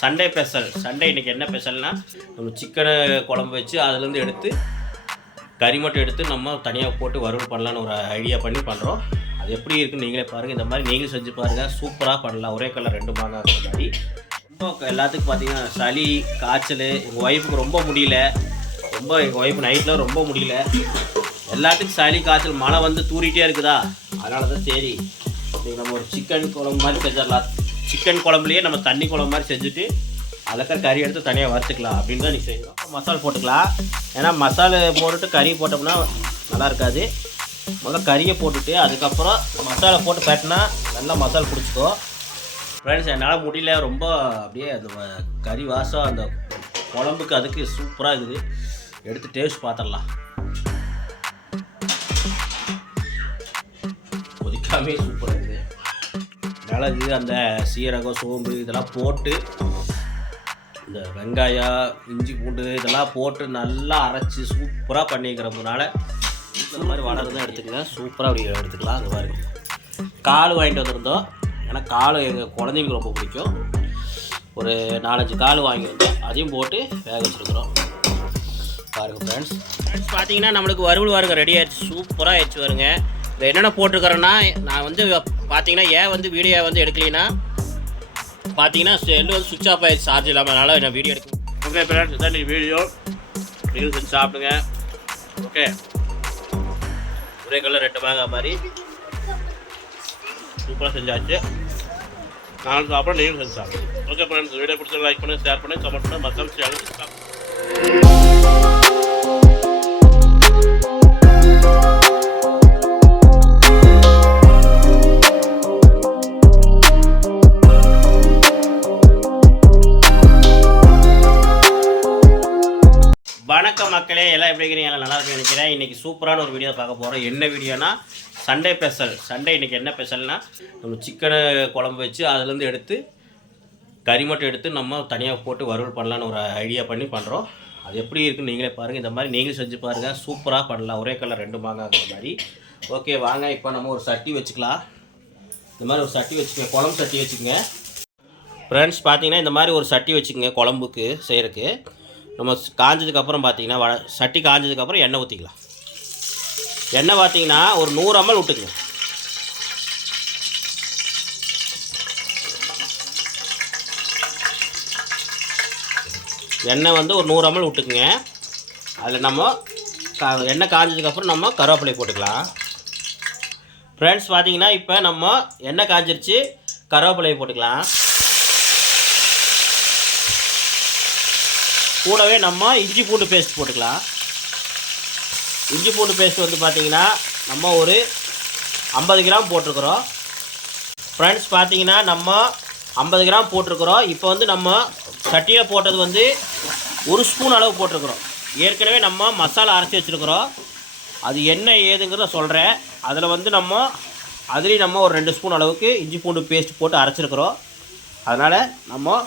Sunday special. Sunday இன்றைக்கி என்ன ஸ்பெஷல்னால் நம்ம சிக்கனை குழம்பு வச்சு அதுலேருந்து எடுத்து கறி மட்டும் எடுத்து நம்ம தனியாக போட்டு வறுவல் பண்ணலான்னு ஒரு ஐடியா பண்ணி பண்ணுறோம். அது எப்படி இருக்குன்னு நீங்களே பாருங்கள். இந்த மாதிரி நீங்களும் செஞ்சு பாருங்கள், சூப்பராக பண்ணலாம். ஒரே கலர் 2 மாங்காய் இருக்கிற மாதிரி. ரொம்ப எல்லாத்துக்கும் பார்த்தீங்கன்னா சளி காய்ச்சல், எங்கள் ஒய்ஃபுக்கு ரொம்ப முடியல, எங்கள் ஒய்ஃபு நைட்டில் ரொம்ப முடியல. எல்லாத்துக்கும் சளி காய்ச்சல், மழை வந்து தூரிகிட்டே இருக்குதா, அதனால தான் சரி இன்றைக்கி நம்ம ஒரு சிக்கன் குழம்பு மாதிரி செஞ்சிடலாம். சிக்கன் குழம்புலையே நம்ம தண்ணி குழம்பு மாதிரி செஞ்சுட்டு அதில் கறி எடுத்து தனியாக வறுத்துக்கலாம் அப்படின்னு தான் நீங்கள் செய்யணும். மசாலா போட்டுக்கலாம். ஏன்னா மசாலா போட்டுட்டு கறி போட்டோம்னா நல்லா இருக்காது. முதல்ல கறியை போட்டுட்டு அதுக்கப்புறம் மசாலா போட்டு பேட்டினா நல்லா மசாலா பிடிச்சிக்கோ. ஃப்ரெண்ட்ஸ், என்னால் முடியல, ரொம்ப அப்படியே அந்த கறி வாசம் அந்த குழம்புக்கு அதுக்கு சூப்பராக இருக்குது. எடுத்து டேஸ்ட் பார்த்துடலாம். கொதிக்காமே சூப்பராக இருக்குது. மிளகு, அந்த சீரகம், சோம்பு இதெல்லாம் போட்டு இந்த வெங்காயம், இஞ்சி, பூண்டு இதெல்லாம் போட்டு நல்லா அரைச்சி சூப்பராக பண்ணிக்கிறதுனால இந்த மாதிரி வளர்றதும் எடுத்துக்கங்க. சூப்பராக அப்படி எடுத்துக்கலாம். அது மாதிரி கால் வாங்கிட்டு வந்திருந்தோம். ஏன்னா கால் எங்கள் குழந்தைங்களுக்கு ரொம்ப பிடிக்கும். ஒரு 4-5 கால் வாங்கி வந்தோம். அதையும் போட்டு வேக வச்சுருக்குறோம். பாருங்கள் ஃப்ரெண்ட்ஸ். பார்த்தீங்கன்னா நம்மளுக்கு வறுவல் வாருங்க ரெடி ஆகிடுச்சு. சூப்பராக ஆயிடுச்சு வருங்க. இதில் என்னென்ன போட்டிருக்கிறேன்னா, நான் வந்து பார்த்தீங்கன்னா ஏன் வந்து வீடியோ வந்து எடுக்கலைன்னா பார்த்தீங்கன்னா செல்லு வந்து சுவிட்ச் ஆஃப் ஆகிடுச்சு, சார்ஜ் இல்லாமல். அதனால் நான் வீடியோ எடுக்கணும். ஓகே ஃப்ரெண்ட்ஸ், இதான் நீ வீடியோ நீங்கள் செஞ்சு சாப்பிடுங்க. ஓகே, ஒரே கலர் 2 மாங்காய் மாதிரி சூப்பராக செஞ்சாச்சு. நானும் சாப்பிட்றேன், நீங்களும் செஞ்சு சாப்பிடுங்க. ஓகே ஃப்ரெண்ட்ஸ், வீடியோ பிடிச்சா லைக் பண்ணி, ஷேர் பண்ணி, கமெண்ட் பண்ணி, மற்ற சேனல் வணக்கம் மக்களே, எல்லாம் எப்படி இருக்கிறீங்க? எல்லாம் நல்லா இருக்குன்னு நினைக்கிறேன். இன்றைக்கி சூப்பரான ஒரு வீடியோ பார்க்க போகிறோம். என்ன வீடியோனா சண்டே ஸ்பெஷல். சண்டே இன்றைக்கி என்ன ஸ்பெஷல்னால் நம்ம சிக்கனை குழம்பு வச்சு அதுலேருந்து எடுத்து கறி மட்டும் எடுத்து நம்ம தனியாக போட்டு வறுவல் பண்ணலான்னு ஒரு ஐடியா பண்ணி பண்ணுறோம். அது எப்படி இருக்குன்னு நீங்களே பாருங்கள். இந்த மாதிரி நீங்களும் செஞ்சு பாருங்கள், சூப்பராக பண்ணலாம். ஒரே கலர் 2 மாங்காய் மாதிரி. ஓகே வாங்க, இப்போ நம்ம ஒரு சட்டி வச்சுக்கலாம். இந்த மாதிரி ஒரு சட்டி வச்சுக்கோங்க, குழம்பு சட்டி வச்சுக்கோங்க. ஃப்ரெண்ட்ஸ், பார்த்தீங்கன்னா இந்த மாதிரி ஒரு சட்டி வச்சுக்கோங்க குழம்புக்கு செய்கிறதுக்கு. நம்ம காஞ்சதுக்கப்புறம் பார்த்தீங்கன்னா சட்டி காஞ்சதுக்கப்புறம் எண்ணெய் ஊற்றிக்கலாம். எண்ணெய் பார்த்தீங்கன்னா ஒரு 100 ml விட்டுக்குங்க. எண்ணெய் வந்து ஒரு 100 ml விட்டுக்குங்க. அதில் நம்ம எண்ணெய் காஞ்சதுக்கப்புறம் நம்ம கருவேப்பிலை போட்டுக்கலாம். ஃப்ரெண்ட்ஸ், பார்த்தீங்கன்னா இப்போ நம்ம எண்ணெய் காஞ்சிருச்சு, கருவேப்பிலையை போட்டுக்கலாம். கூடவே நம்ம இஞ்சி பூண்டு பேஸ்ட் போட்டுக்கலாம். இஞ்சி பூண்டு பேஸ்ட் வந்து பார்த்திங்கன்னா நம்ம ஒரு 50 கிராம் போட்டிருக்கிறோம். ஃப்ரெண்ட்ஸ், பார்த்திங்கன்னா நம்ம 50 கிராம் போட்டிருக்கிறோம். இப்போ வந்து நம்ம சட்டியில் போட்டது வந்து 1 ஸ்பூன் அளவு போட்டிருக்கிறோம். ஏற்கனவே நம்ம மசாலா அரைச்சி வச்சுருக்குறோம். அது என்ன ஏதுங்கிறத சொல்கிறேன். அதில் வந்து அதுலேயும் நம்ம ஒரு 2 ஸ்பூன் அளவுக்கு இஞ்சி பூண்டு பேஸ்ட் போட்டு அரைச்சிருக்கிறோம். அதனால் நம்ம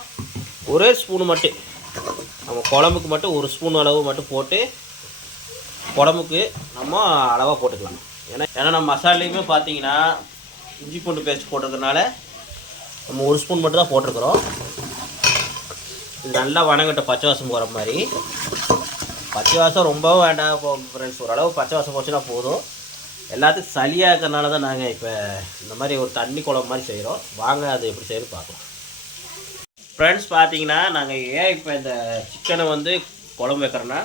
ஒரே ஸ்பூன் மட்டும், நம்ம குழம்புக்கு மட்டும் 1 ஸ்பூன் அளவு மட்டும் போட்டு குழம்புக்கு நம்ம அளவாக போட்டுக்கலாம். ஏன்னா நம்ம மசாலையுமே பார்த்தீங்கன்னா இஞ்சி பூண்டு பேஸ்ட் போட்டிருக்கனால நம்ம 1 ஸ்பூன் மட்டும் தான் போட்டிருக்கிறோம். இது நல்லா வணங்கட்ட பச்சை வாசம் போகிற மாதிரி. பச்சை வாசம் ரொம்பவும் வேண்டாம் ஃப்ரெண்ட்ஸ், ஓரளவு பச்சை வாசம் போச்சுன்னா போதும். எல்லாத்துக்கும் சளியாக இருக்கிறனால தான் நாங்கள் இப்போ இந்த மாதிரி ஒரு தண்ணி குழம்பு மாதிரி செய்கிறோம். வாங்க அது எப்படி செய்யணும் பார்க்கலாம். ஃப்ரெண்ட்ஸ், பார்த்தீங்கன்னா நாங்கள் ஏன் இப்போ இந்த சிக்கனை வந்து குழம்பு வைக்கிறோன்னா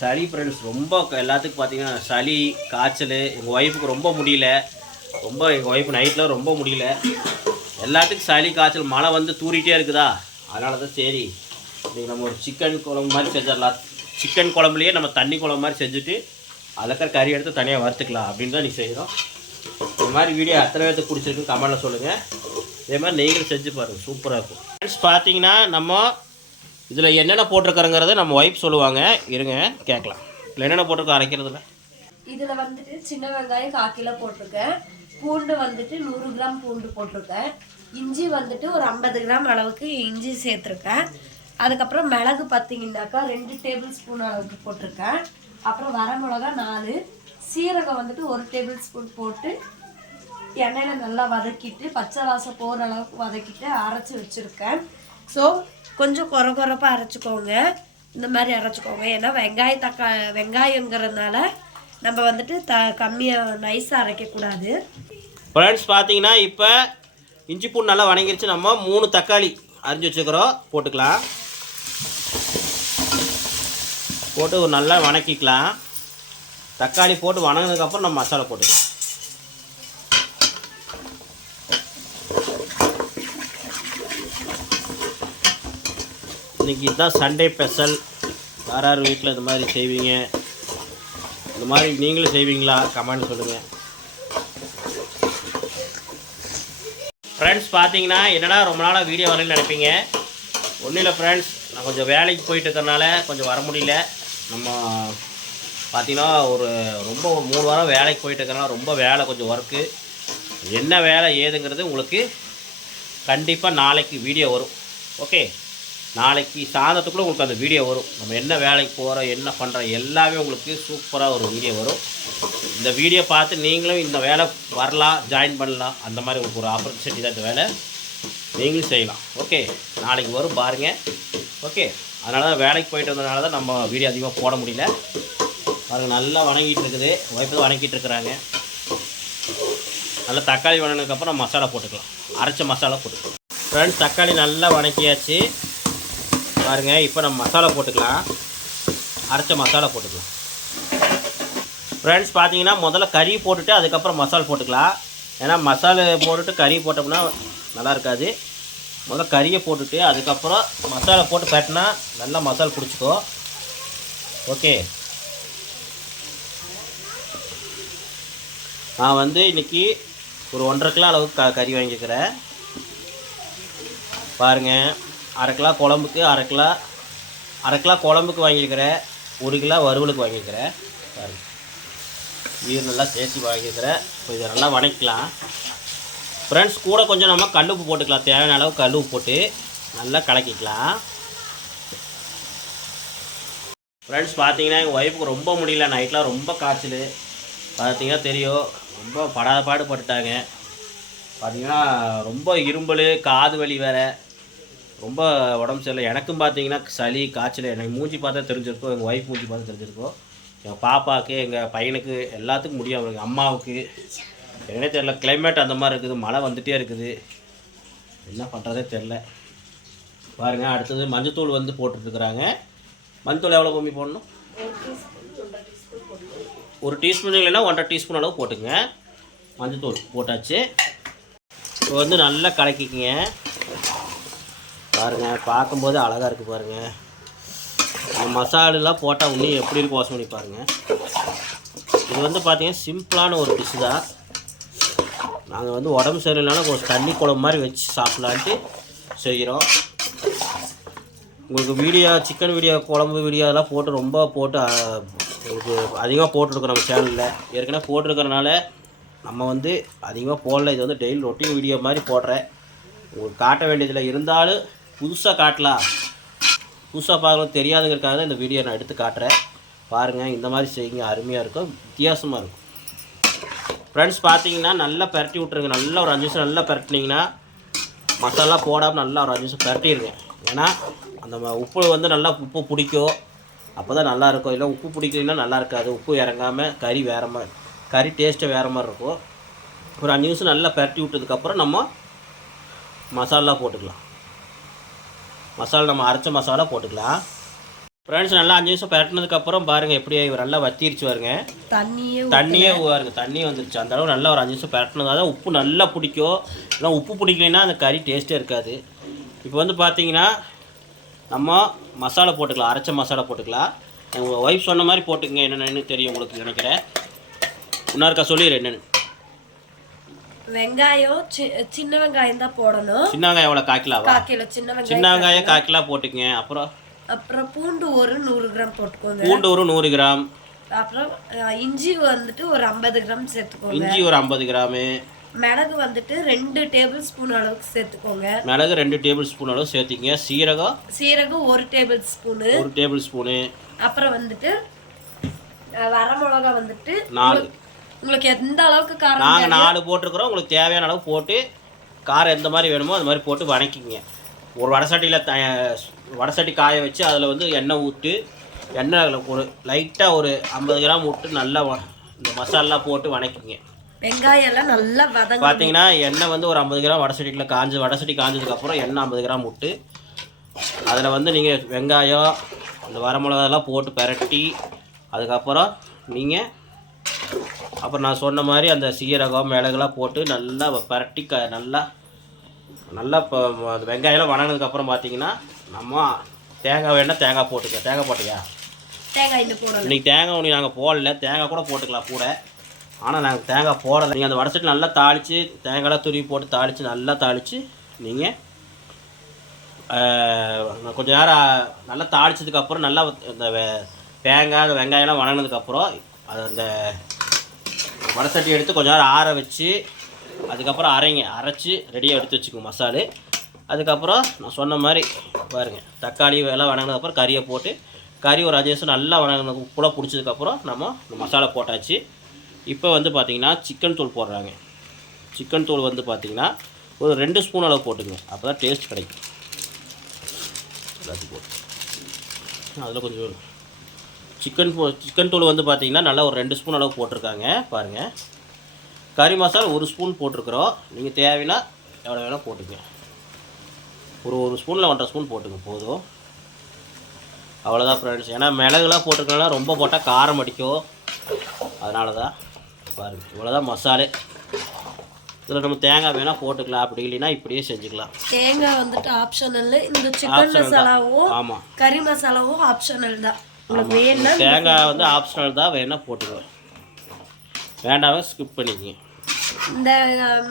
சளி. ஃப்ரெண்ட்ஸ், ரொம்ப எல்லாத்துக்கும் பார்த்தீங்கன்னா சளி காய்ச்சல், எங்கள் ஒய்ஃபுக்கு ரொம்ப முடியல, எங்கள் ஒய்ஃபு நைட்டில் ரொம்ப முடியல. எல்லாத்துக்கும் சளி காய்ச்சல், மழை வந்து தூரிகிட்டே இருக்குதா, அதனால தான் சரி இன்றைக்கி நம்ம ஒரு சிக்கன் குழம்பு மாதிரி செஞ்சிடலாம். சிக்கன் குழம்புலையே நம்ம தண்ணி குழம்பு மாதிரி செஞ்சுட்டு அதில் கறி எடுத்து தனியாக வறுத்துக்கலாம் அப்படின்னு தான் நீங்கள் செய்கிறோம். இந்த மாதிரி வீடியோ அத்தனை பேருக்கு பிடிச்சிருக்குன்னு கமெண்ட்டில் சொல்லுங்கள். இதே மாதிரி நீங்களும் செஞ்சு பாருங்கள், சூப்பராக இருக்கும். ஃப்ரெண்ட்ஸ், பார்த்தீங்கன்னா நம்ம இதில் என்னென்ன போட்டிருக்கிறோங்கிறத நம்ம ஒய்ஃப் சொல்லுவாங்க, இருங்க கேட்கலாம். இதில் என்னென்ன போட்டிருக்கோம் அரைக்கிறதுல? இதில் வந்துட்டு சின்ன வெங்காயம் 1/4 கிலோ போட்டிருக்கேன். பூண்டு வந்துட்டு 100 கிராம் பூண்டு போட்டிருக்கேன். இஞ்சி வந்துட்டு ஒரு 50 கிராம் அளவுக்கு இஞ்சி சேர்த்துருக்கேன். அதுக்கப்புறம் மிளகு பார்த்தீங்கன்னாக்கா 2 டேபிள் ஸ்பூன் அளவுக்கு போட்டிருக்கேன். அப்புறம் வரமிளகா 4, சீரகம் வந்துட்டு 1 டேபிள் ஸ்பூன் போட்டு எண்ணெயில் நல்லா வதக்கிட்டு பச்சை வாசம் போகிற அளவுக்கு வதக்கிட்டு அரைச்சி வச்சுருக்கேன். ஸோ கொஞ்சம் கொரப்பாக அரைச்சிக்கோங்க. இந்த மாதிரி அரைச்சிக்கோங்க. ஏன்னா வெங்காயங்கிறதுனால நம்ம வந்துட்டு கம்மியாக நைஸாக அரைக்கக்கூடாது. ஃப்ரெண்ட்ஸ் பார்த்தீங்கன்னா இப்போ இஞ்சி பூண்டு நல்லா வணங்கிருச்சு. நம்ம 3 தக்காளி அரிஞ்சு வச்சுக்கிறோம், போட்டுக்கலாம். போட்டு ஒரு நல்லா வணக்கிக்கலாம். தக்காளி போட்டு வணங்கினதுக்கப்புறம் நம்ம மசாலா போட்டுக்கலாம். இன்றைக்கி இதுதான் சண்டே ஸ்பெஷல். யார் யார் வீட்டில் இந்த மாதிரி செய்வீங்க? இந்த மாதிரி நீங்களும் செய்வீங்களா? கமெண்ட் சொல்லுங்கள். ஃப்ரெண்ட்ஸ் பார்த்தீங்கன்னா என்னடா ரொம்ப நாளாக வீடியோ வரலன்னு நினைப்பீங்க. ஒன்றும் இல்லை ஃப்ரெண்ட்ஸ், நான் கொஞ்சம் வேலைக்கு போயிட்டு இருக்கிறனால கொஞ்சம் வர முடியல. நம்ம பார்த்தீங்கன்னா ஒரு 3 வாரம் வேலைக்கு போயிட்டு இருக்கிறனால ரொம்ப வேலை, கொஞ்சம் ஒர்க்கு. என்ன வேலை ஏதுங்கிறது உங்களுக்கு கண்டிப்பாக நாளைக்கு வீடியோ வரும். ஓகே, நாளைக்கு சாயந்தரத்துக்குள்ளே உங்களுக்கு அந்த வீடியோ வரும். நம்ம என்ன வேலைக்கு போகிறோம், என்ன பண்ணுறோம், எல்லாமே உங்களுக்கு சூப்பராக ஒரு வீடியோ வரும். இந்த வீடியோ பார்த்து நீங்களும் இந்த வேலை வரலாம், ஜாயின் பண்ணலாம். அந்த மாதிரி உங்களுக்கு ஒரு ஆப்பர்ச்சுனிட்டி தான். இந்த வேலை நீங்களும் செய்யலாம். ஓகே, நாளைக்கு வரும் பாருங்கள். ஓகே, அதனால தான் வேலைக்கு போயிட்டு வந்ததுனால தான் நம்ம வீடியோ அதிகமாக போட முடியல. பாருங்கள், நல்லா வணங்கிட்டு இருக்குது. ஒய்ஃபு தான் வணங்கிட்டு இருக்கிறாங்க. நல்லா தக்காளி வணங்கினதுக்கப்புறம் மசாலா போட்டுக்கலாம். அரைச்ச மசாலா போட்டுக்கலாம். ஃப்ரெண்ட்ஸ், தக்காளி நல்லா வணக்கியாச்சு பாருங்கள். இப்போ நம்ம மசாலா போட்டுக்கலாம். அரைச்ச மசாலா போட்டுக்கலாம். ஃப்ரெண்ட்ஸ் பார்த்தீங்கன்னா முதல்ல கறி போட்டுட்டு அதுக்கப்புறம் மசாலா போட்டுக்கலாம். ஏன்னா மசாலா போட்டுட்டு கறி போட்டோம்னா நல்லா இருக்காது. முதல்ல கறியை போட்டுட்டு அதுக்கப்புறம் மசாலா போட்டு கட்டினா நல்லா மசாலா பிடிச்சிக்கோ. ஓகே, நான் வந்து இன்றைக்கி ஒரு 1.5 கிலோ அளவுக்கு கறி வாங்கிக்கிறேன். பாருங்கள், 1/2 கிலோ குழம்புக்கு, 1/2 கிலோ குழம்புக்கு வாங்கியிருக்கிறேன். 1 கிலோ வறுவலுக்கு வாங்கியிருக்கிறேன். பாருங்கள், வீர் நல்லா சேர்த்து வாங்கியிருக்கிறேன். இப்போ இதை நல்லா வணக்கலாம். ஃப்ரெண்ட்ஸ், கூட கொஞ்சம் நம்ம கல்லுப்பு போட்டுக்கலாம். தேவையான அளவு கல்லுப்பு போட்டு நல்லா கலக்கிக்கலாம். ஃப்ரெண்ட்ஸ் பார்த்தீங்கன்னா எங்கள் ஒய்ஃபுக்கு ரொம்ப முடியல. நைட்லாம் ரொம்ப காய்ச்சல். பார்த்தீங்கன்னா தெரியும், ரொம்ப பாடுபட்டுட்டாங்க. பார்த்தீங்கன்னா ரொம்ப இரும்பல், காது வலி வேறு, ரொம்ப உடம்பு சரியில்லை. எனக்கும் பார்த்தீங்கன்னா சளி, காய்ச்சல். எனக்கு மூஞ்சி பார்த்தா தெரிஞ்சிருக்கும், எங்கள் ஒய்ஃப் மூஞ்சி பார்த்தா தெரிஞ்சிருக்கும். எங்கள் பாப்பாவுக்கு, எங்கள் பையனுக்கு எல்லாத்துக்கும் முடியும். எங்கள் அம்மாவுக்கு என்னே தெரில. கிளைமேட் அந்த மாதிரி இருக்குது, மழை வந்துகிட்டே இருக்குது. என்ன பண்ணுறதே தெரில. பாருங்கள், அடுத்தது மஞ்சத்தூள் வந்து போட்டுட்ருக்குறாங்க. மஞ்சத்தூள் எவ்வளோ கம்மி போடணும்? 1 டீஸ்பூன் இல்லைன்னா 1.5 டீஸ்பூன் அளவு போட்டுங்க. மஞ்சத்தூள் போட்டாச்சு. இப்போ வந்து நல்லா கலக்கிக்குங்க. பாருங்கள், பார்க்கும்போது அழகாக இருக்குது. பாருங்கள், இந்த மசாலெலாம் போட்டால் இன்னும் எப்படி இருக்கும் வாசம் பண்ணி பாருங்கள். இது வந்து பார்த்தீங்கன்னா சிம்பிளான ஒரு டிஷ்ஷு தான். நாங்கள் வந்து உடம்பு சரியில்லைனாலும் ஒரு தண்ணி குழம்பு மாதிரி வச்சு சாப்பிட்லான்ட்டு செய்கிறோம். உங்களுக்கு வீடியோ, சிக்கன் வீடியோ, குழம்பு வீடியோ அதெல்லாம் போட்டு ரொம்ப போட்டு உங்களுக்கு அதிகமாக போட்டிருக்கோம் நம்ம சேனலில். ஏற்கனவே போட்டிருக்கறனால நம்ம வந்து அதிகமாக போடல. இது வந்து டெய்லி ரொட்டீன் வீடியோ மாதிரி போடுறேன். உங்களுக்கு காட்ட வேண்டியதில் இருந்தாலும் புதுசாக காட்டலாம், புதுசாக பார்க்கலாம் தெரியாதுங்கிறதுக்காக தான் இந்த வீடியோ நான் எடுத்து காட்டுறேன். பாருங்கள், இந்த மாதிரி செய்யுங்க, அருமையாக இருக்கும், வித்தியாசமாக இருக்கும். ஃப்ரெண்ட்ஸ் பார்த்தீங்கன்னா நல்லா பரட்டி விட்ருங்க. நல்லா ஒரு 5 நிமிஷம் நல்லா பரட்டினீங்கன்னா, மசாலா போடாமல் நல்லா ஒரு 5 நிமிஷம் பரட்டிடுங்க. ஏன்னா அந்த உப்பு வந்து நல்லா உப்பு பிடிக்கும், அப்போ தான் நல்லாயிருக்கும். இல்லை உப்பு பிடிக்கலைன்னா நல்லா இருக்காது. உப்பு இறங்காமல் கறி வேறு மாதிரி, கறி டேஸ்ட்டு வேறு மாதிரி இருக்கும். ஒரு 5 நிமிஷம் நல்லா பரட்டி விட்டதுக்கப்புறம் நம்ம மசாலா போட்டுக்கலாம். மசாலா நம்ம அரைச்ச மசாலா போட்டுக்கலாம். ஃப்ரெண்ட்ஸ், நல்லா 5 நிமிஷம் பரட்டினதுக்கப்புறம் பாருங்கள் எப்படி நல்லா வத்திருச்சு. பாருங்க, தண்ணியே பாருங்க, தண்ணி வந்துருச்சு. அந்த அளவு நல்லா ஒரு 5 நிமிஷம் பரட்டினதால தான் உப்பு நல்லா பிடிக்கும். இல்லை உப்பு பிடிக்கலைன்னா அந்த கறி டேஸ்ட்டே இருக்காது. இப்போ வந்து பார்த்தீங்கன்னா நம்ம மசாலா போட்டுக்கலாம். அரைச்ச மசாலா போட்டுக்கலாம். உங்கள் ஒய்ஃப் சொன்ன மாதிரி போட்டுக்கங்க. என்னென்னு தெரியும் உங்களுக்கு நினைக்கிறேன். இன்னொருக்கா சொல்லிடுறேன் என்னென்னு. வெங்காயம் சின்ன வெங்காயம் தான் போடணும். சின்ன வெங்காயம் எவ்வளோ? 1/4 கிலோவா? 1/4 கிலோ சின்ன வெங்காயம் 1/4 கிலோ போட்டுக்கங்க. அப்புறம் பூண்டு ஒரு 100 கிராம் போட்டுக்கோங்க. பூண்டு ஒரு 100 கிராம். அப்புறம் இஞ்சி வந்துட்டு ஒரு 50 கிராம் சேர்த்துக்கோங்க. இஞ்சி ஒரு 50 கிராமு. மிளகு வந்துட்டு 2 டேபிள் ஸ்பூன் அளவுக்கு சேர்த்துக்கோங்க. மிளகு 2 டேபிள் ஸ்பூன் அளவு சேர்த்திங்க. சீரகம் 1 டேபிள் ஸ்பூனு. 1 table spoon. அப்புறம் வந்துட்டு வரமிளகா வந்துட்டு 4. உங்களுக்கு எந்த அளவுக்கு காரம்? நாங்கள் 4 போட்டிருக்கிறோம். உங்களுக்கு தேவையான அளவு போட்டு காரம் எந்த மாதிரி வேணுமோ அது மாதிரி போட்டு வணக்கிங்க. ஒரு வடை சட்டி காய வச்சு அதில் வந்து எண்ணெய் ஊற்றி எண்ணெய் ஒரு லைட்டாக ஒரு 50 கிராம் விட்டு நல்லா இந்த மசாலா போட்டு வணக்கிங்க. வெங்காயம் எல்லாம் நல்லா வதங்க பார்த்தீங்கன்னா எண்ணெய் வந்து ஒரு 50 கிராம் வடை சட்டி காஞ்சதுக்கப்புறம் எண்ணெய் 50 கிராம் விட்டு அதில் வந்து நீங்கள் வெங்காயம் இந்த வரமிளகாலாம் போட்டு பெரட்டி அதுக்கப்புறம் நீங்கள் அப்புறம் நான் சொன்ன மாதிரி அந்த சீரகம் மிளகுலாம் போட்டு நல்லா பெரட்டி நல்லா இப்போ அந்த வெங்காயம்லாம் வணங்கினதுக்கப்புறம் பார்த்தீங்கன்னா நம்ம தேங்காய் வேணால் தேங்காய் போட்டுக்க. தேங்காய் போட்டியா? தேங்காய் இன்னும் போடணும். இன்றைக்கி தேங்காய் நாங்கள் போடல, தேங்காய் கூட போட்டுக்கலாம் கூட. ஆனால் நாங்கள் தேங்காய் போடலை. நீங்கள் அந்த வடை நல்லா தாளித்து தேங்காய்லாம் துருவி போட்டு தாளித்து நல்லா தாளித்து நீங்கள் கொஞ்சம் நேரம் நல்லா தாளித்ததுக்கப்புறம் நல்லா இந்த தேங்காய் வெங்காயம்லாம் வணங்கினதுக்கப்புறம் அது அந்த வடை சட்டி எடுத்து கொஞ்சம் நேரம் ஆற வச்சு அதுக்கப்புறம் அரைச்சி ரெடியாக எடுத்து வச்சுக்கோங்க மசாலு. அதுக்கப்புறம் நான் சொன்ன மாதிரி பாருங்கள் தக்காளி எல்லாம் வணங்கினதுக்கப்புறம் கறியை போட்டு கறி ஒரு 5 நிமிஷம் நல்லா வணங்கினது கூட பிடிச்சதுக்கப்புறம் நம்ம இந்த மசாலா போட்டாச்சு. இப்போ வந்து பார்த்திங்கன்னா சிக்கன் தூள் போடுறாங்க. சிக்கன் தூள் வந்து பார்த்திங்கன்னா ஒரு 2 ஸ்பூன் அளவு போட்டுங்க, அப்போ தான் டேஸ்ட் கிடைக்கும். எல்லாத்தையும் போட்டு அதில் கொஞ்சம் சிக்கன் தூள் வந்து பார்த்திங்கன்னா நல்லா ஒரு 2 ஸ்பூன் அளவு போட்டிருக்காங்க பாருங்கள். கறி மசாலா 1 ஸ்பூன் போட்டிருக்கிறோம். நீங்கள் தேவைன்னா எவ்வளோ வேணால் போட்டுங்க. ஒரு ஸ்பூனில் 1.5 ஸ்பூன் போட்டுங்க போதும். அவ்வளோதான் ஃப்ரெண்ட்ஸ். ஏன்னா மிளகுலாம் போட்டிருக்கனால ரொம்ப போட்டால் காரம் அடிக்கும், அதனால தான் பாருங்கள். இவ்வளோதான் மசாலே. இதில் நம்ம தேங்காய் வேணால் போட்டுக்கலாம், அப்படி இல்லைன்னா இப்படியே செஞ்சுக்கலாம். தேங்காய் வந்துட்டு ஆப்ஷனல். இந்த சிக்கன் மசாலாவும் ஆமாம் கறி மசாலாவும் ஆப்ஷனல் தான். தேங்காய் வந்து ஆப்ஷனல் தான், வேணால் போட்டுக்குவேன், வேண்டாமே ஸ்கிப் பண்ணிக்கங்க. இந்த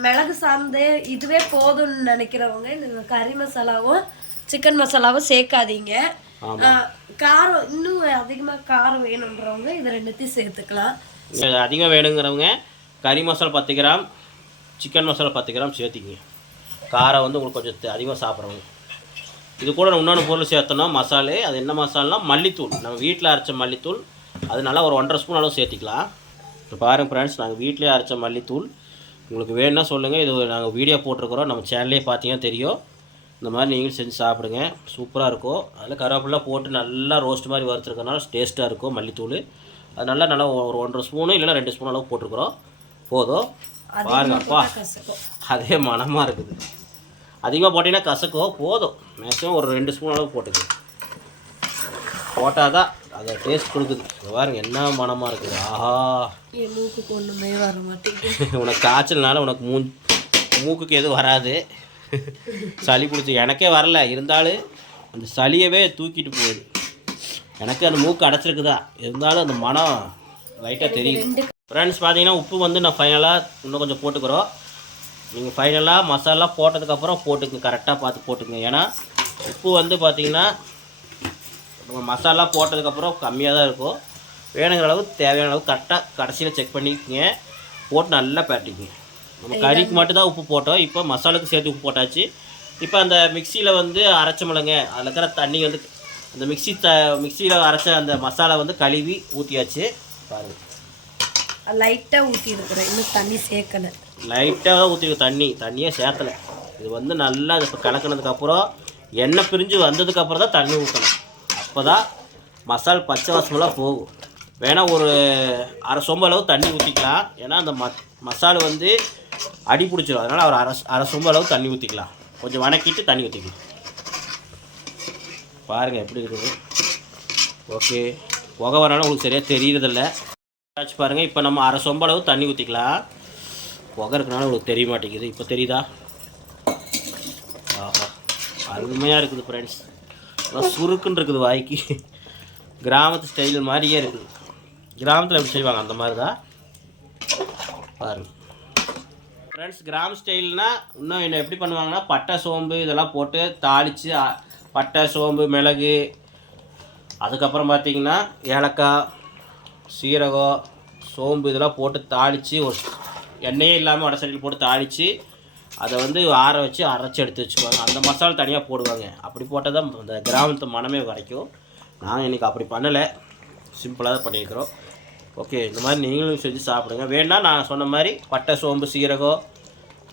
மிளகு சார்ந்து இதுவே போதும்னு நினைக்கிறவங்க இந்த கறி மசாலாவும் சிக்கன் மசாலாவும் சேர்க்காதீங்க. காரம் இன்னும் அதிகமாக காரம் வேணுன்றவங்க இது ரெண்டுத்தையும் சேர்த்துக்கலாம். அதிகம் வேணுங்கிறவங்க கறி masala 10 gram chicken masala 10 gram சேர்த்திக்கிங்க. காரம் வந்து உங்களுக்கு கொஞ்சம் அதிகமாக சாப்பிட்றவங்க. இது கூட இன்னொன்று பொருள் சேர்த்தோன்னா மசாலு. அது என்ன மசாலானா மல்லித்தூள். நம்ம வீட்டில் அரைச்ச மல்லித்தூள். அது நல்லா ஒரு 1.5 ஸ்பூன் அளவு சேர்த்திக்கலாம். இப்போ பாருங்கள் ஃப்ரெண்ட்ஸ், நாங்கள் வீட்டிலே அரைச்ச மல்லித்தூள். உங்களுக்கு வேணும்னா சொல்லுங்கள். இது நாங்கள் வீடியோ போட்டிருக்கிறோம், நம்ம சேனல்லே பார்த்தீங்கன்னா தெரியும். இந்த மாதிரி நீங்களும் செஞ்சு சாப்பிடுங்க, சூப்பராக இருக்கும். அதில் கருவேப்பிலை போட்டு நல்லா ரோஸ்ட் மாதிரி வறுத்துருக்கனால டேஸ்ட்டாக இருக்கும் மல்லித்தூள். அது நல்லா ஒரு 1.5 ஸ்பூனு இல்லைன்னா 2 ஸ்பூன் அளவு போட்டிருக்கிறோம் போதும். பாருங்க அப்பா, அதே மனமாக இருக்குது. அதிகமாக போட்டிங்கன்னா கசக்கும், போதும். மேக்ஸிமம் ஒரு 2 ஸ்பூன் அளவு போட்டுக்கு போட்டால் தான் அதை டேஸ்ட் கொடுக்குது. பாருங்க என்ன மனமாக இருக்குது. ஆஹா, மூக்குக்கு ஒன்றுமே வர மாட்டேங்குது. உனக்கு காய்ச்சல்னால உனக்கு மூக்குக்கு எதுவும் வராது. சளி பிடிச்சி எனக்கே வரல, இருந்தாலும் அந்த சளியவே தூக்கிட்டு போகுது. எனக்கு அந்த மூக்கு அடைச்சிருக்குதா, இருந்தாலும் அந்த மனம் லைட்டாக தெரியுது. ஃப்ரெண்ட்ஸ் பார்த்தீங்கன்னா உப்பு வந்து நான் ஃபைனலாக இன்னும் கொஞ்சம் போட்டுக்கிறோம். நீங்கள் ஃபைனலாக மசாலா போட்டதுக்கப்புறம் போட்டுக்குங்க, கரெக்டாக பார்த்து போட்டுக்குங்க. ஏன்னா உப்பு வந்து பார்த்தீங்கன்னா நம்ம மசாலா போட்டதுக்கப்புறம் கம்மியாக தான் இருக்கும். வேணுங்கிற அளவு தேவையான அளவு கரெக்டாக கடைசியில் செக் பண்ணிக்கங்க, போட்டு நல்லா பேட்டிக்குங்க. நம்ம கறிக்கு மட்டும்தான் உப்பு போட்டோம், இப்போ மசாலாவுக்கு சேர்த்து உப்பு போட்டாச்சு. இப்போ அந்த மிக்சியில் வந்து அரைச்ச மிளங்க அதில் இருக்கிற தண்ணி வந்து அந்த மிக்சியில் அரைச்ச அந்த மசாலா வந்து கழுவி ஊற்றியாச்சு. பாருங்கள், லைட்டாக ஊற்றி இருக்கிறேன், இன்னும் தண்ணி சேர்க்கலை. லைட்டாக தான் ஊற்றிருக்க, தண்ணியே சேர்த்தலை. இது வந்து நல்லா இப்போ கலக்கினதுக்கப்புறம் எண்ணெய் பிரிஞ்சு வந்ததுக்கப்புறம் தான் தண்ணி ஊற்றணும். அப்போ தான் மசால் பச்சை வாசமெல்லாம் போகும். வேணால் ஒரு அரை சொம்பு அளவு தண்ணி ஊற்றிக்கலாம். ஏன்னா அந்த மசாலா வந்து அடி பிடிச்சிடும், அதனால் ஒரு அரை சொம்பு அளவு தண்ணி ஊற்றிக்கலாம். கொஞ்சம் வணக்கிட்டு தண்ணி ஊற்றிக்கலாம். பாருங்கள் எப்படி இருக்குது. ஓகே, புகை வரனால உங்களுக்கு சரியாக தெரியுறதில்ல. பாருங்கள், இப்போ நம்ம அரை சொம்பு அளவு தண்ணி ஊற்றிக்கலாம். புகை இருக்கனால உங்களுக்கு தெரிய மாட்டேங்குது. இப்போ தெரியுதா? ஆஹா, அருமையாக இருக்குது ஃப்ரெண்ட்ஸ். சுருக்குன்னு இருக்குது வாய்க்கு. கிராமத்து ஸ்டைல் மாதிரியே இருக்குது. கிராமத்தில் எப்படி செய்வாங்க அந்த மாதிரி தான் பாருங்கள் ஃப்ரெண்ட்ஸ். கிராம ஸ்டைல்னால் இன்னும் என்ன எப்படி பண்ணுவாங்கன்னா பட்டை சோம்பு இதெல்லாம் போட்டு தாளித்து, பட்டை சோம்பு மிளகு அதுக்கப்புறம் பார்த்திங்கன்னா ஏலக்காய் சீரகம் சோம்பு இதெல்லாம் போட்டு தாளித்து, ஒரு எண்ணெயே இல்லாமல் வடை சட்டியில் போட்டு தாளித்து அதை வந்து ஆற வச்சு அரைச்சி எடுத்து வச்சுக்குவாங்க. அந்த மசாலா தனியாக போடுவாங்க. அப்படி போட்டால் தான் அந்த கிராமத்து மனமே கிடைக்கும். நாங்கள் இன்றைக்கி அப்படி பண்ணலை, சிம்பிளாக தான் பண்ணியிருக்கிறோம். ஓகே, இந்த மாதிரி நீங்களும் செஞ்சு சாப்பிடுங்க. வேணால் நான் சொன்ன மாதிரி பட்டை சோம்பு சீரகம்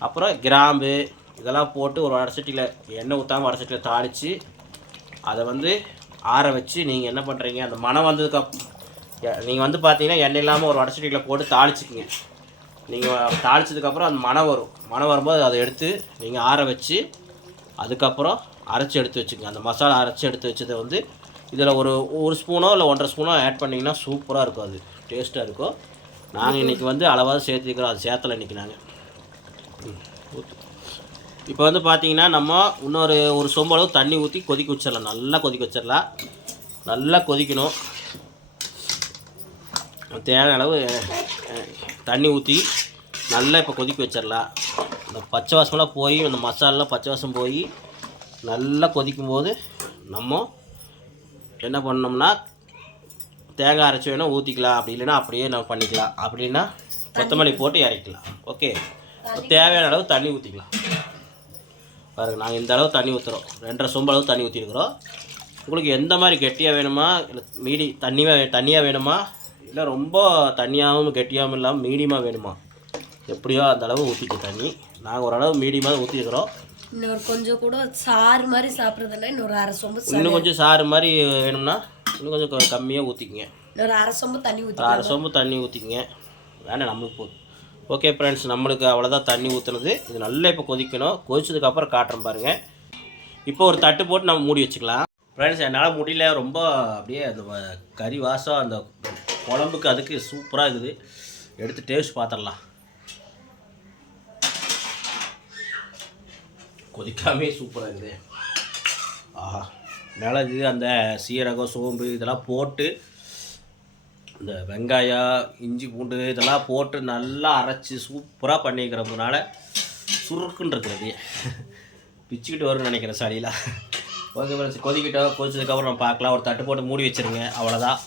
அப்புறம் கிராம்பு இதெல்லாம் போட்டு ஒரு வடசட்டியில் எண்ணெய் ஊற்றாமல் வடசட்டியில் தாளித்து அதை வந்து ஆற வச்சு நீங்கள் என்ன பண்ணுறீங்க, அந்த மணம் நீங்கள் வந்து பார்த்தீங்கன்னா எண்ணெய் இல்லாமல் ஒரு வடசட்டியில் போட்டு தாளிச்சிக்கிங்க. நீங்கள் தாளித்ததுக்கப்புறம் அந்த மணம் வரும். மணம் வரும்போது அதை எடுத்து நீங்கள் ஆற வச்சு அதுக்கப்புறம் அரைச்சி எடுத்து வச்சுக்கோங்க. அந்த மசாலா அரைச்சி எடுத்து வச்சதை வந்து இதில் ஒரு ஸ்பூனோ இல்லை 1.5 ஸ்பூனோ ஆட் பண்ணிங்கன்னா சூப்பராக இருக்கும். அது டேஸ்ட்டாக இருக்கும். நாங்கள் இன்றைக்கி வந்து அளவாக சேர்த்துக்கிறோம். அது சேர்த்தலை இன்றைக்கி நாங்கள். இப்போ வந்து பார்த்தீங்கன்னா நம்ம ஒரு சொம்பளவு தண்ணி ஊற்றி கொதிக்க வச்சிடலாம். நல்லா கொதிக்க வச்சிடலாம். நல்லா கொதிக்கணும். தேவையான அளவு தண்ணி ஊற்றி நல்லா இப்போ கொதிக்க வச்சிடலாம். இந்த பச்சை வாசமெல்லாம் போய் அந்த மசாலாலாம் பச்சை வாசம் போய் நல்லா கொதிக்கும்போது நம்ம என்ன பண்ணோம்னா தேங்காய் அரைச்சி வேணால் ஊற்றிக்கலாம். அப்படி இல்லைன்னா அப்படியே நம்ம பண்ணிக்கலாம். அப்படின்னா கொத்தமல்லி போட்டு இறக்கலாம். ஓகே, தேவையான அளவு தண்ணி ஊற்றிக்கலாம். பாருங்கள், நாங்கள் இந்த அளவு தண்ணி ஊற்றுறோம். 2.5 சொம்பு அளவு தண்ணி ஊற்றிருக்கிறோம். உங்களுக்கு எந்த மாதிரி கெட்டியாக வேணுமா, இல்லை தண்ணியாக வேணுமா, இல்லை ரொம்ப தண்ணியாகவும் கெட்டியாகவும் இல்லாமல் மீடியமாக வேணுமா, எப்படியோ அந்த அளவு ஊற்றிக்க தண்ணி. நாங்கள் ஓரளவு மீடியமாக ஊற்றிருக்கிறோம். இன்னொரு கொஞ்சம் கூட சாறு மாதிரி சாப்பிட்றதுனா இன்னொரு 1/2 சொம்பு, இன்னும் கொஞ்சம் சாறு மாதிரி வேணும்னா இன்னும் கொஞ்சம் கம்மியாக ஊற்றிக்கிங்க. இன்னொரு 1/2 சொம்பு தண்ணி ஊற்றி 1/2 சொம்பு தண்ணி ஊற்றிக்கிங்க. வேணாம் நம்மளுக்கு போதும். ஓகே ஃப்ரெண்ட்ஸ், நம்மளுக்கு அவ்வளோதான் தண்ணி ஊற்றுனது. இது நல்லா இப்போ கொதிக்கணும். கொதிச்சதுக்கப்புறம் காட்டுறேன் பாருங்கள். இப்போ ஒரு தட்டு போட்டு நம்ம மூடி வச்சுக்கலாம். ஃப்ரெண்ட்ஸ், என்னால் முடியல, ரொம்ப அப்படியே அந்த கறி வாசம் அந்த குழம்புக்கு அதுக்கு சூப்பராக இருக்குது. எடுத்து டேஸ்ட் பார்த்துடலாம். கொதிக்காமே சூப்பராக இருக்குது. ஆஹா, மிளகு அந்த சீரகம் சோம்பு இதெல்லாம் போட்டு இந்த வெங்காயம் இஞ்சி பூண்டு இதெல்லாம் போட்டு நல்லா அரைச்சி சூப்பராக பண்ணிக்கிறதுனால சுருக்குன்னு இருக்கிறது பிச்சுக்கிட்டு வரும்னு நினைக்கிறேன் சளியில். ஓகே ஃப்ரெண்ட்ஸ், கொதிச்சதுக்கப்புறம் நம்ம பார்க்கலாம். ஒரு தட்டு போட்டு மூடி வச்சுருங்க. அவ்வளோதான்.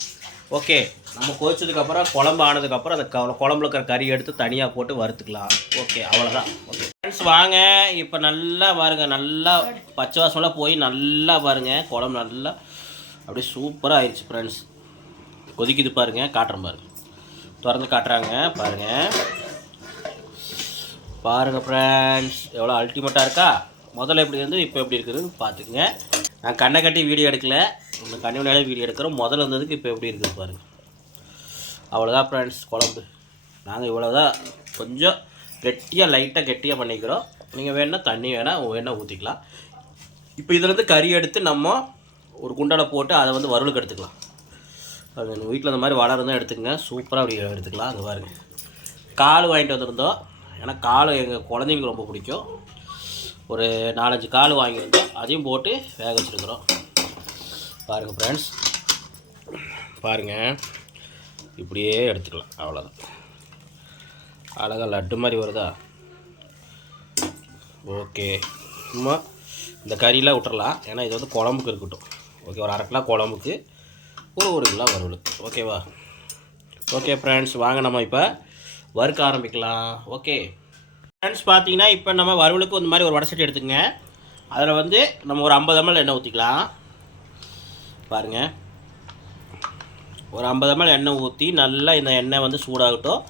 ஓகே, நம்ம கொதிச்சதுக்கப்புறம் குழம்பு ஆனதுக்கப்புறம் அந்த குழம்புல இருக்கிற கறி எடுத்து தனியாக போட்டு வறுத்துக்கலாம். ஓகே, அவ்வளோதான். ஓகே ஃப்ரெண்ட்ஸ், வாங்க இப்போ நல்லா பாருங்கள். நல்லா பச்சை வாசமெல்லாம் போய் நல்லா பாருங்கள். குழம்பு நல்லா அப்படியே சூப்பராக ஆயிடுச்சு ஃப்ரெண்ட்ஸ். கொதிக்குது பாருங்கள். காட்டுறேன் பாருங்கள். திறந்து காட்டுறாங்க பாருங்கள். பாருங்கள் ஃப்ரெண்ட்ஸ், எவ்வளோ அல்டிமேட்டாக இருக்கா. முதல்ல எப்படி இருந்து இப்போ எப்படி இருக்குதுன்னு பார்த்துக்குங்க. நான் கண்ணை கட்டி வீடியோ எடுக்கலை, ஒன்று கண்ணி முன்னாடியே வீடியோ எடுக்கிறோம். முதல்ல இருந்ததுக்கு இப்போ எப்படி இருக்குது பாருங்கள். அவ்வளோதான் ஃப்ரெண்ட்ஸ் குழம்பு. நாங்கள் இவ்வளோதான், கொஞ்சம் லைட்டாக கெட்டியாக பண்ணிக்கிறோம். நீங்கள் வேணால் தண்ணி வேணால் ஊற்றிக்கலாம். இப்போ இதிலேருந்து கறி எடுத்து நம்ம ஒரு குண்டால் போட்டு அதை வந்து வறுவலுக்கு எடுத்துக்கலாம். அது எங்கள் வீட்டில் இந்த மாதிரி வடை இருந்தால் எடுத்துக்கங்க. சூப்பராக அப்படி எடுத்துக்கலாம். அங்கே பாருங்கள், கால் வாங்கிட்டு வந்திருந்தோம். ஏன்னா கால் எங்கள் குழந்தைங்களுக்கு ரொம்ப பிடிக்கும். ஒரு 4-5 கால் வாங்கி வந்தோம். அதையும் போட்டு வேக வச்சுருக்குறோம். பாருங்கள் ஃப்ரெண்ட்ஸ், பாருங்கள், இப்படியே எடுத்துக்கலாம். அவ்வளோதான். அழகாக லட்டு மாதிரி வருதா. ஓகே, சும்மா இந்த கறியெலாம் விட்டுறலாம். ஏன்னா இது வந்து குழம்புக்கு இருக்கட்டும். ஓகே, ஒரு 1/2 கிலோ குழம்புக்கு, ஒரு கிலோ வறுவலுக்கு. ஓகேவா. ஓகே ஃப்ரெண்ட்ஸ், வாங்க நம்ம இப்போ வறுக்க ஆரம்பிக்கலாம். ஓகே ஃப்ரெண்ட்ஸ், பார்த்தீங்கன்னா இப்போ நம்ம வறுவலுக்கு இந்த மாதிரி ஒரு வடை சட்டி எடுத்துக்கங்க. அதில் வந்து நம்ம ஒரு 50 ml எண்ணெய் ஊற்றிக்கலாம். பாருங்கள், ஒரு 50 ml எண்ணெய் ஊற்றி நல்லா இந்த எண்ணெய் வந்து சூடாகட்டும்.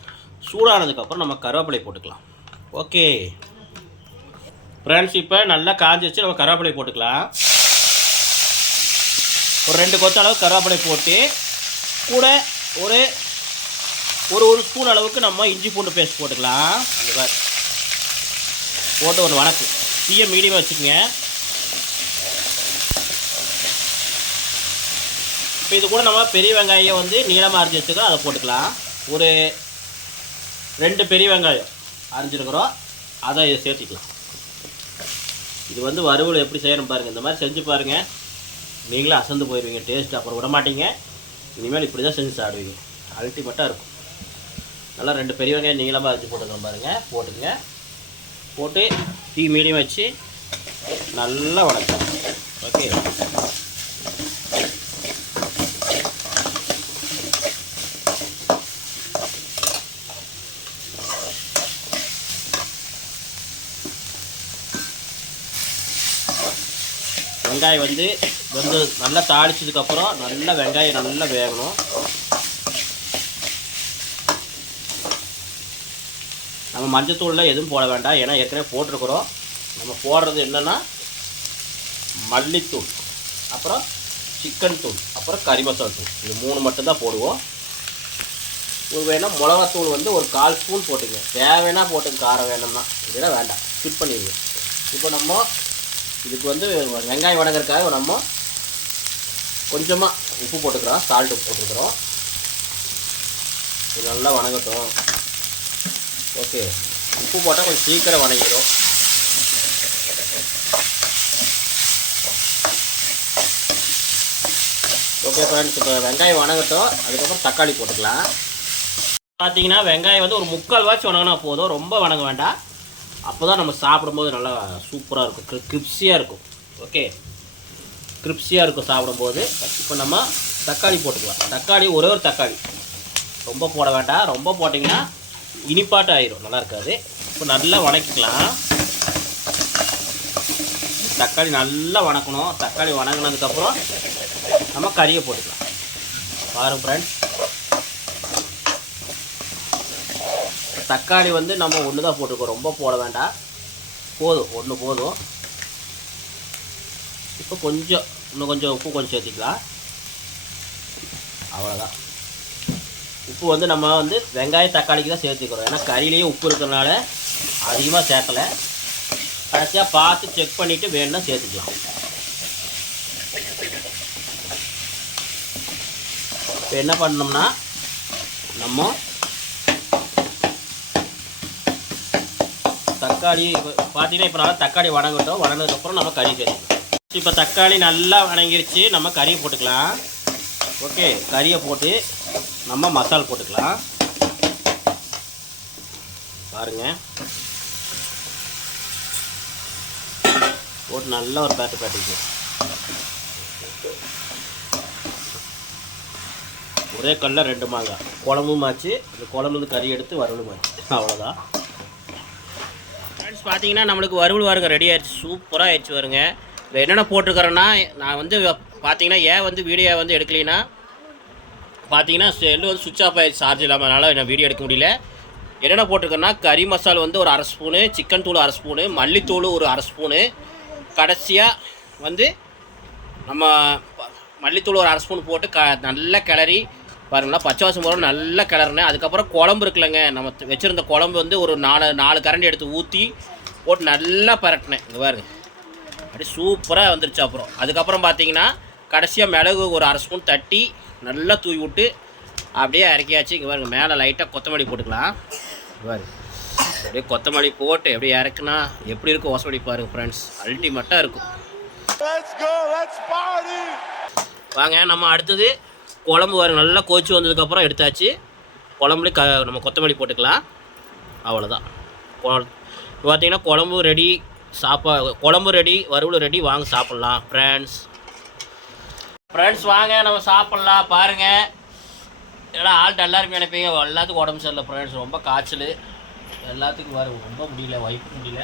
சூடானதுக்கப்புறம் நம்ம கருவேப்பிலை போட்டுக்கலாம். ஓகே ஃப்ரெண்ட்ஸ், இப்போ நல்லா காஞ்சி வச்சு நம்ம கருவேப்பிலை போட்டுக்கலாம். ஒரு 2 கொத்து அளவு கருவேப்பிலை போட்டு கூட ஒரு ஸ்பூன் அளவுக்கு நம்ம இஞ்சி பூண்டு பேஸ்ட் போட்டுக்கலாம். இந்த போட்டு ஒரு வணக்கு தீயை மீடியமாக வச்சுக்கோங்க. இப்போ இது கூட நம்ம பெரிய வெங்காயம் வந்து நீளமாக அரிஞ்சு வச்சுக்கிறோம். அதை போட்டுக்கலாம். ஒரு 2 பெரிய வெங்காயம் அரிஞ்சிருக்கிறோம், அதை சேர்த்துக்கலாம். இது வந்து வறுவல் எப்படி செய்யணும் பாருங்கள். இந்த மாதிரி செஞ்சு பாருங்கள், நீங்களும் அசந்து போயிடுவீங்க. டேஸ்ட் அப்புறம் விட மாட்டீங்க. இனிமேல் இப்படி தான் செஞ்சு சாப்பிடுவீங்க. அல்டிமேட்டாக இருக்கும். நல்லா 2 பெரிய வெங்காயம் நீளமாக அரிஞ்சு போட்டுக்கலாம் பாருங்கள். போட்டுங்க. போட்டு டீ மீடியம் வச்சு நல்லா வதக்கலாம். ஓகே, வெங்காயம் வந்து நல்லா தாளிச்சதுக்கப்புறம் நல்லா வெங்காயம் நல்லா வேகணும். நம்ம மஞ்சத்தூளில் எதுவும் போட வேண்டாம், ஏன்னா ஏற்கனவே போட்டிருக்கிறோம். நம்ம போடுறது என்னென்னா மல்லித்தூள், அப்புறம் சிக்கன் தூள், அப்புறம் கறி மசாலா தூள், இது 3 மட்டும்தான் போடுவோம். ஒரு வேணால் மிளகாத்தூள் வந்து ஒரு 1/4 ஸ்பூன் போட்டுங்க, தேவைன்னா போட்டுங்க, காரம் வேணும்னா, இதெல்லாம் வேண்டாம், ஸ்கிப் பண்ணிடுங்க. இப்போ நம்ம இதுக்கு வந்து வெங்காயம் வதங்கறதுக்காக நம்ம கொஞ்சமாக உப்பு போட்டுக்கிறோம், சால்ட் உப்பு போட்டுக்கிறோம். இது நல்லா வதங்கட்டும். ஓகே, உப்பு போட்டால் கொஞ்சம் சீக்கிரம் வதங்கிடும். ஓகே ஃப்ரெண்ட்ஸ், இப்போ வெங்காயம் வதங்கட்டும். அதுக்கப்புறம் தக்காளி போட்டுக்கலாம். பார்த்தீங்கன்னா வெங்காயம் வந்து ஒரு 3/4 வாட்ச் வதங்கினா போதும், ரொம்ப வதங்க வேண்டாம். அப்போ தான் நம்ம சாப்பிடும்போது நல்லா சூப்பராக இருக்கும், கிரிப்ஸியாக இருக்கும். ஓகே, கிரிப்ஸியாக இருக்கும் சாப்பிடும்போது. இப்போ நம்ம தக்காளி போட்டுக்கலாம். தக்காளி ஒரே ஒரு தக்காளி, ரொம்ப போட வேண்டாம். ரொம்ப போட்டிங்கன்னா இனிப்பாட்டு ஆயிரும், நல்லா இருக்காது. இப்போ நல்லா வதக்கிக்கலாம். தக்காளி நல்லா வதக்கணும். தக்காளி வதங்கினதுக்கப்புறம் நம்ம கறியை போட்டுக்கலாம். பாருங்கள் ஃப்ரெண்ட்ஸ், தக்காளி வந்து நம்ம ஒன்று தான் போட்டுருக்கோம், ரொம்ப போட வேண்டாம், போதும், ஒன்று போதும். இப்போ இன்னும் கொஞ்சம் உப்பு கொஞ்சம் சேர்த்திக்கலாம், அவ்வளோதான். உப்பு வந்து நம்ம வந்து வெங்காயம் தக்காளிக்கு தான் சேர்த்துக்கிறோம், ஏன்னா கறியிலேயே உப்பு இருக்கிறதுனால அதிகமாக சேர்க்கலை. கடைசியாக பார்த்து செக் பண்ணிவிட்டு வேணும்னா சேர்த்துக்கலாம். இப்போ என்ன பண்ணோம்னா நம்ம தக்காளி பார்த்தீங்கன்னா இப்போ நல்லா தக்காளி வதங்கட்டும். வதங்கினதுக்கப்புறம் நம்ம கறி சேர்த்துக்கலாம். இப்போ தக்காளி நல்லா வதங்கிருச்சு, நம்ம கறியை போட்டுக்கலாம். ஓகே, கறியை போட்டு நம்ம மசாலா போட்டுக்கலாம். பாருங்கள், போட்டு நல்லா ஒரு பேட்டுக்கு ஒரே கல்ல 2 மாங்காய், குழம்பும் ஆச்சு, இந்த குழம்புலேருந்து கறி எடுத்து வறுவலும் ஆச்சு, அவ்வளோதான். ஃப்ரெண்ட்ஸ் பார்த்தீங்கன்னா நம்மளுக்கு வறுவல் வாருங்க ரெடி ஆகிடுச்சு, சூப்பராக ஆயிடுச்சு. வருங்க இதில் என்னென்ன போட்டிருக்கிறேன்னா, நான் வந்து பார்த்தீங்கன்னா ஏன் வந்து வீடியோ வந்து எடுக்கலைன்னா பார்த்தீங்கன்னா செல்லு வந்து சுவிட்ச் ஆஃப் ஆகிடுச்சு, சார்ஜ் இல்லாமல், அதனால் நான் வீடியோ எடுக்க முடியல. என்னென்ன போட்டிருக்கேன்னா கறி மசாலா வந்து ஒரு 1/2 ஸ்பூனு, சிக்கன் தூள் 1/2 ஸ்பூனு, மல்லித்தூள் ஒரு 1/2 ஸ்பூனு, கடைசியாக வந்து நம்ம மல்லித்தூள் ஒரு 1/2 ஸ்பூன் போட்டு நல்லா கிளறி பாருங்களா, பச்சை வாசம் போகிற நல்லா கிளறினேன். அதுக்கப்புறம் குழம்பு இருக்குல்லங்க, நம்ம வச்சுருந்த குழம்பு வந்து ஒரு 4 கரண்டி எடுத்து ஊற்றி போட்டு நல்லா பரட்டினேன். இங்கே பாருங்க, அப்படியே சூப்பராக வந்துருச்சு. அதுக்கப்புறம் பார்த்தீங்கன்னா கடைசியாக மிளகு ஒரு 1/2 ஸ்பூன் தட்டி நல்லா தூவி விட்டு அப்படியே இறக்கியாச்சு. இங்கே பாருங்க, மேலே லைட்டாக கொத்தமல்லி போட்டுக்கலாம். பாருங்க, அப்படியே கொத்தமல்லி போட்டு அப்படியே இறக்குனா எப்படி இருக்கும் வாசப்படி பாருங்கள் ஃப்ரெண்ட்ஸ், அல்டிமேட்டாக இருக்கும். வாங்க நம்ம அடுத்தது குழம்பு பாருங்க, நல்லா கொதிச்சு வந்ததுக்கப்புறம் எடுத்தாச்சு. குழம்புலேயே நம்ம கொத்தமல்லி போட்டுக்கலாம், அவ்வளோதான். பார்த்தீங்கன்னா குழம்பு ரெடி, குழம்பு ரெடி, வறுவல் ரெடி. வாங்க சாப்பிட்லாம் ஃப்ரெண்ட்ஸ் வாங்க நம்ம சாப்பிட்லாம். பாருங்கள், ஏன்னா ஆள்கிட்ட எல்லாருமே நினைப்பீங்க எல்லாத்துக்கும் உடம்பு சரியில்லை ஃப்ரெண்ட்ஸ், ரொம்ப காய்ச்சல் எல்லாத்துக்கும் வரும், ரொம்ப முடியல, வைப்பு முடியல.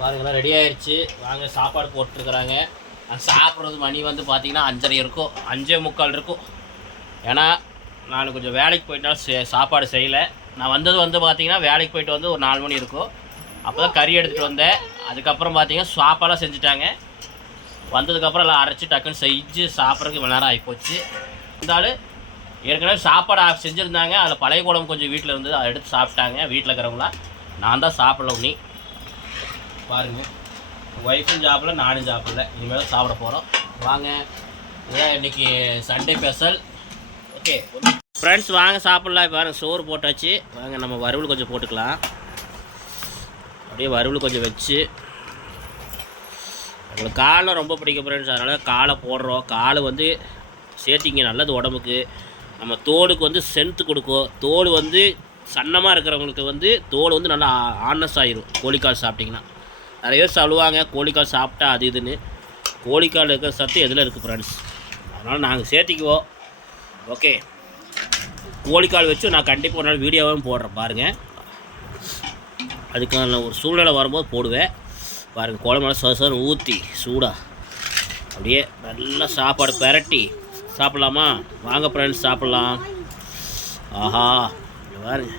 பாருங்கள்லாம் ரெடி ஆயிடுச்சு. வாங்க சாப்பாடு போட்டுருக்குறாங்க. சாப்பிட்றது மணி வந்து பார்த்திங்கன்னா 5:30 இருக்கும், 5:45 இருக்கும். ஏன்னா நான் கொஞ்சம் வேலைக்கு போயிட்டாலும் சாப்பாடு செய்யலை. நான் வந்தது வந்து பார்த்திங்கன்னா வேலைக்கு போயிட்டு வந்து ஒரு 4 மணி இருக்கும். அப்போ தான் கறி எடுத்துகிட்டு வந்தேன். அதுக்கப்புறம் பார்த்திங்கன்னா சாப்பாடெலாம் செஞ்சுட்டாங்க. வந்ததுக்கப்புறம் எல்லாம் அரைச்சி டக்குன்னு செஞ்சு சாப்பிட்றதுக்கு இவ்வளோ நேரம் ஆகிப்போச்சு. இருந்தாலும் ஏற்கனவே சாப்பாடு செஞ்சுருந்தாங்க, அதில் பழைய குழம்பு கொஞ்சம் வீட்டில் இருந்தது, அதை எடுத்து சாப்பிட்டாங்க வீட்டில் இருக்கிறவங்களாம். நான் தான் சாப்பிடல. நீ பாருங்கள், ஒய்ஃபும் சாப்பிடல, நானும் சாப்பிடல, இனிமேல் தான் சாப்பிட போகிறோம். வாங்க, இதான் இன்றைக்கி சண்டே ஸ்பெஷல். ஓகே ஃப்ரெண்ட்ஸ் வாங்க சாப்பிட்லாம். பாருங்கள், சோறு போட்டாச்சு. வாங்க நம்ம வறுவல் கொஞ்சம் போட்டுக்கலாம். அப்படியே வறுவல் கொஞ்சம் வச்சு, எங்களுக்கு காலை ரொம்ப பிடிக்கும் ஃப்ரெண்ட்ஸ், அதனால் காலை போடுறோம். காலை வந்து சேர்த்திங்க, நல்லது உடம்புக்கு. நம்ம தோலுக்கு வந்து ஸ்ட்ரென்த்து கொடுக்கும். தோல் வந்து சன்னமாக இருக்கிறவங்களுக்கு வந்து தோல் வந்து நல்லா ஆனஸ் ஆகிரும் கோழிக்கால் சாப்பிட்டிங்கன்னா. நிறைய பேர் சொல்லுவாங்க கோழிக்கால் சாப்பிட்டா அது இதுன்னு. கோழிக்கால் இருக்கிற சத்து எதில் இருக்குது ஃப்ரெண்ட்ஸ், அதனால் நாங்கள் சேர்த்திக்குவோம். ஓகே, கோழிக்கால் வச்சு நான் கண்டிப்பாக ஒரு நாள் வீடியோவும் போடுறேன் பாருங்கள். அதுக்கான ஒரு சூழ்நிலை வரும்போது போடுவேன். பாருங்கள், குழம்பு சோறு ஊற்றி சூடாக அப்படியே நல்லா சாப்பாடு பெரட்டி சாப்பிட்லாமா? வாங்க ஃப்ரெண்ட்ஸ் சாப்பிட்லாம். ஆஹா, பாருங்க,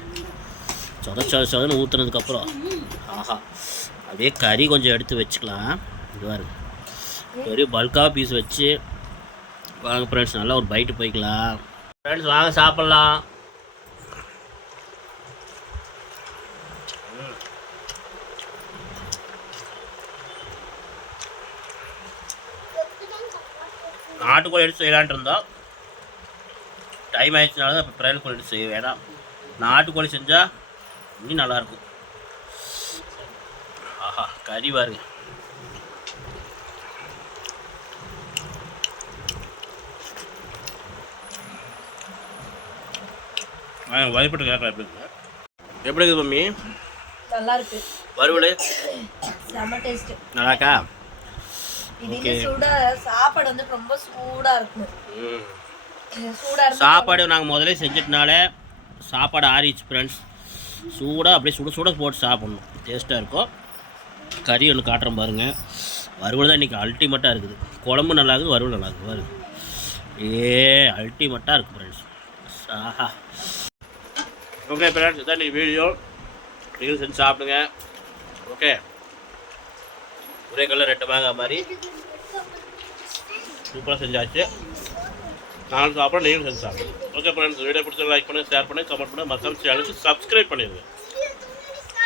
சொதன்னு ஊற்றுனதுக்கப்புறம் ஆஹா அப்படியே கறி கொஞ்சம் எடுத்து வச்சுக்கலாம். இது பாருங்க, பெரிய பல்காக பீஸ் வச்சு வாங்க ஃப்ரெண்ட்ஸ், நல்லா ஒரு பைட்டு போய்க்கலாம். ஃப்ரெண்ட்ஸ் வாங்க சாப்பிட்லாம். நாட்டுக்கோழி எடுத்து செய்யலான்ட்டு இருந்தோம், டைம் ஆயிடுச்சுனால இப்போ பிராய்லர் கோழி எடுத்து செய்ய வேணாம். நாட்டுக்கோழி செஞ்சால் இன்னும் நல்லாயிருக்கும். ஆஹா கறி பாருங்க. வழிபட்டு கேட்கலாம் எப்படி இருக்கு? எப்படி இருக்குது மம்மி? நல்லா இருக்கு. வறுவல் செம்ம டேஸ்ட். நல்லாக்கா? இது சூடா சாப்பாடு வந்து ரொம்ப சூடா இருக்கும். சூடா இருக்கு. சாப்பாடு நாங்கள் முதல்ல செஞ்சிட்டனால சாப்பாடு ஆறிச்சு ஃப்ரெண்ட்ஸ். சூடாக அப்படியே சுட சுட போட்டு சாப்பிட்ணும், டேஸ்ட்டாக இருக்கும். கறி ஒன்று காட்டுறேன் பாருங்கள். வறுவல் தான் இன்றைக்கி அல்டிமேட்டாக இருக்குது. குழம்பு நல்லா இருக்குது, வறுவல் நல்லா இருக்குது பாருங்க. அல்டிமேட்டாக இருக்குது ஃப்ரெண்ட்ஸ். ஆஹா ஓகே ஃப்ரெண்ட்ஸ், இதான் இன்றைக்கி வீடியோ. நீங்களும் செஞ்சு சாப்பிடுங்க. ஓகே, ஒரே கல்ல 2 மாங்காய் மாதிரி சூப்பராக செஞ்சாச்சு. நானும் சாப்பிட்றேன், நீங்களும் செஞ்சு சாப்பிடுங்க. ஓகே ஃப்ரெண்ட்ஸ், வீடியோ பிடிச்சா லைக் பண்ணுங்கள், ஷேர் பண்ணுங்கள், கமெண்ட் பண்ணுங்கள், மறக்காம சேனலுக்கு சப்ஸ்கிரைப் பண்ணிடுங்க.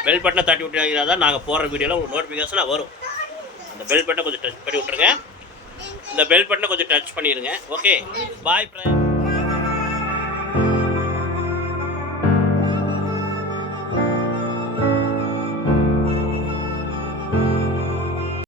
பெல் பட்டனை தட்டி விட்டீங்கன்னா தான் நாங்கள் போடுற வீடியோவில் ஒரு நோட்டிஃபிகேஷனாக வரும். அந்த பெல் பட்டனை கொஞ்சம் டச் பண்ணி விட்ருங்க. இந்த பெல் பட்டனை கொஞ்சம் டச் பண்ணிடுங்க. Okay bye friends.